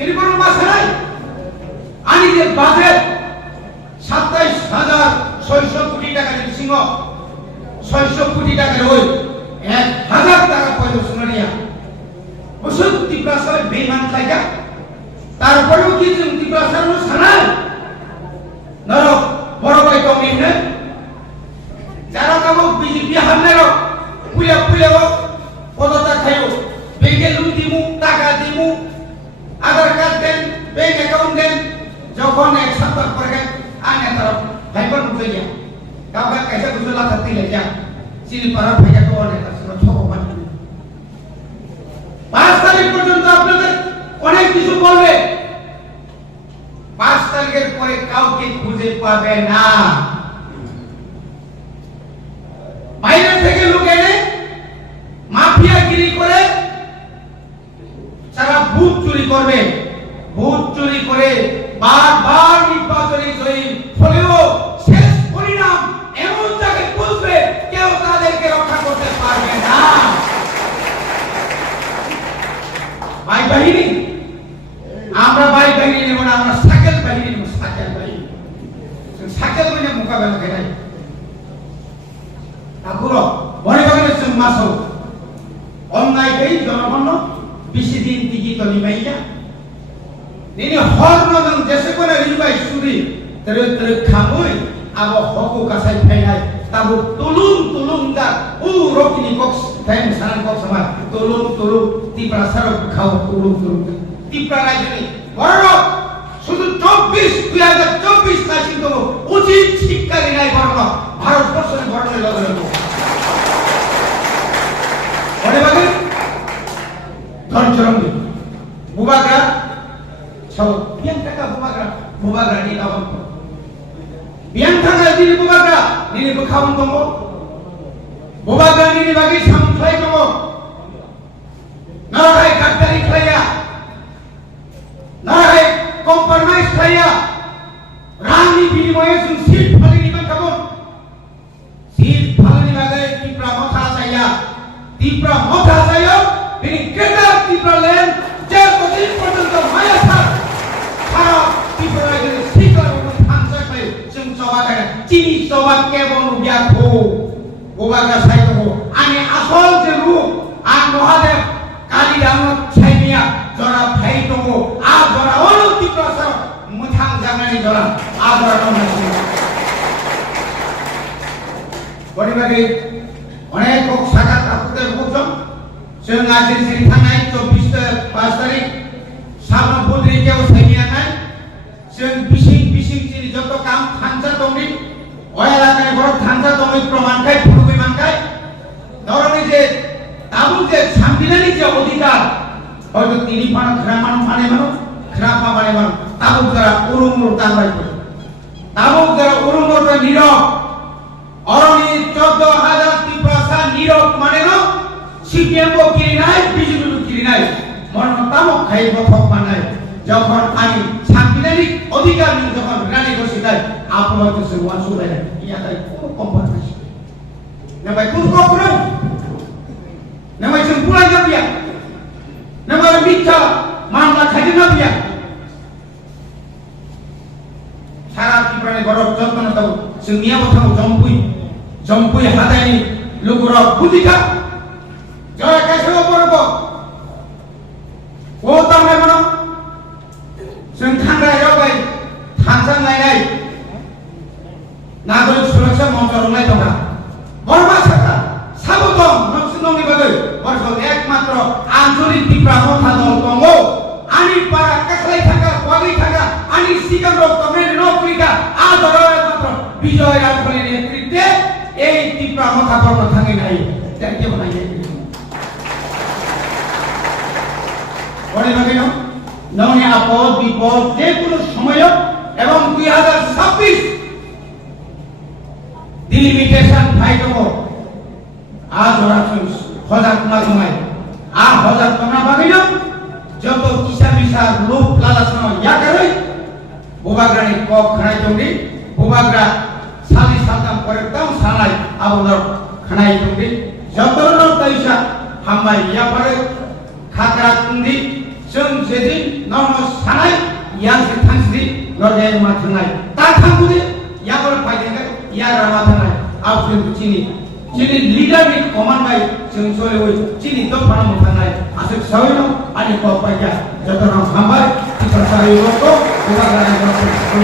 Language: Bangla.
ini কোনো মাসে নাই আনি যে বাজেট 27,600 কোটি টাকা সিংহ 600 কোটি টাকার ওই 1,000 টাকা পয়সা শুনিয়া ওষুধ ত্রিপুরা সবাই বেমান থাকা তারপরেও কি ত্রিপুরা সারানো সানায় ধর বড় ভাই কমিনে যারা কামো বিজেপি হামলের পুলে পুলে পদতা খাইও ব্যাংকে লুন দিমু টাকা দিমু আধার কার্ড দেন ব্যাংক অ্যাকাউন্ট দেন যখন এক সপ্তাহ পরে আনে তারা ভাইবার ঢুকে যা কাউকে কাছে গুজলা থাকতে লে যা চিনি পারা ভাইয়া তো অনেক আছে ছবো মানে 5 তারিখ পর্যন্ত আপনাদের অনেক কিছু বলবে 5 তারিখের পরে কাউকে খুঁজে পাবে না বাইরে থেকে লোক এনে মাফিয়াগিরি করে সারা ভোট চুরি করবে ভোট চুরি করে বারবার নির্বাচনী জয়ী হলেও শেষ পরিণাম এমন জায়গায় পৌঁছবে কেউ তাদেরকে রক্ষা করতে পারবে না ভাই বাহিনী আমরা ভাই বাহিনী নেব না আমরা সাইকেল বাহিনী নেব সাইকেল বাহিনী সাইকেল বাহিনী মোকাবেলা করে ঠাকুর বড় বাগানের মাসো অন্যায় কই জনগণ বেশি দিন দিকে তো নিমাইয়া নিনি হর্ন নং দেশে করে রিবাই সুরি তরে তরে খামই আবো হকু কাসাই ফাইনাই তাবো তুলুম দা ও রকিনি কক্স টাইম সারান কক্স আমার তুলুম ত্রিপুরা সারক খাও তুলুম ত্রিপুরা রাজনী বড় শুধু 2024 না কিন্তু উচিত শিক্ষা দিনাই বড় ভারতবর্ষের গঠনের লগে বড় বাগে ধনচরঙ্গি বুবাগরা সব বিয়ান টাকা বুবাগরা নি দাবন বিয়ান টাকা দিনি বুবাগরা নিনি খাওন দম বুবাগরা নিনি বাকি সামথ্লাই দম নারাই গাদ্দারি খাইয়া নারাই কম্প্রোমাইজ খাইয়া রানী বিনিময়ে সিট ফালি নিবেন খাবো সিট ফালি লাগে ত্রিপুরা মথা চাইয়া তিনি গ্রেটার ত্রিপুরা ল্যান্ড যে কদিন পর্যন্ত মায়া সারা ত্রিপুরা শিকার থানসা খাই जों সবাই চিনি সবাইকে বনু বিয়াখো গোবাগা সাইতো আমি আসল যে রূপ আর মহাদেব কালী রাম ছাইনিয়া জরা ভাই দমো আ জরা অল ত্রিপুরা সার মুথাং জাগানি জরা আ জরা নমস্তে পরিবারে অনেক শাখা তাপুদের বুঝম जों आज सिरि थानाय 5 तारिख साबन बद्रिकेव साइनियानाय जों बिसिं जिनि जत काम थानसा दंनि अयालाकाय बर थानसा दंनि प्रमाणखाय फुरुबै मानखाय धरनि जे ताबु जे सामबिनानि जे अधिकार হয়তো তিনি পান গ্রামান মানে মানো গ্রামা মানে মানো তাবু যারা উরুমুর তাবাই তাবু যারা উরুমুর নীরব অরনি 14000 ত্রিপুরা নীরব মানে না সিপিএম को किरी নাই বিজেপি को किरी নাই মন তামক খাই বথক বানায় যখন আমি সাংবিধানিক অধিকার নিয়ে যখন রানী ঘোষিত আপনার কাছে ওয়াসু বাইরে ইয়া তাই কোনো কম্প্রোমাইজ না ভাই কোন কম্প্রোমাইজ না ভাই পুরাই যাবিয়া না ভাই মিথ্যা মামলা খাইতে না বিয়া সারা ত্রিপুরায় বড় যত্ন তাও जोंनिया বথাও জম্পুই হাদাইনি লোকরা বুঝিকা যারা কাছে পড়ব ও তামনে মনো जों थांग्रा जाबाय थांजांनाय नागरिक सुरक्षा मन्त्र रंनाय दंगा बरमा सरकार साबुदम नक्सननि बागै बरस एकमात्र आंचलिक ত্রিপুরা মথা দল दङ आनि पारा काखलाय थाका वागै थाका आनि सिगां रक तमने नौकरिका आदर एकमात्र বিজয় রাঘবনের নেতৃত্বে এই ত্রিপুরা মথা দল থাকি নাই দেখতে বানাই বড় ভাগিনো ননি আপদ বিপদ যে কোনো সময় এবং 2026 ডিলিমিটেশন ফাইটব আজ ওরা হজার না জমায় আর হজার তোমরা ভাগিনো যত কিসা বিসা লোক লালাসনা ইয়া করে বুবাগ্রানি কক খানাই দংদি বুবাগ্রা সালি সালতাম করে তাও সালাই আবুদার খানাই দংদি যতরন তাইসা হামবাই ইয়া পারে খাকা हाग्रा कुंदि जों जेदिन नर्न सानाय यासे थांसि लगे माथनाय ता थांबुदि यागर फायदेंगा या रामा थानाय आफिन बुचिनि चिनि लीडर नि कमांड बाय जों सोलेवै चिनि तो फाना मथानाय आसे सावैनो आनि को पाया जतरा हामबाय तिका सायो को उगा गाय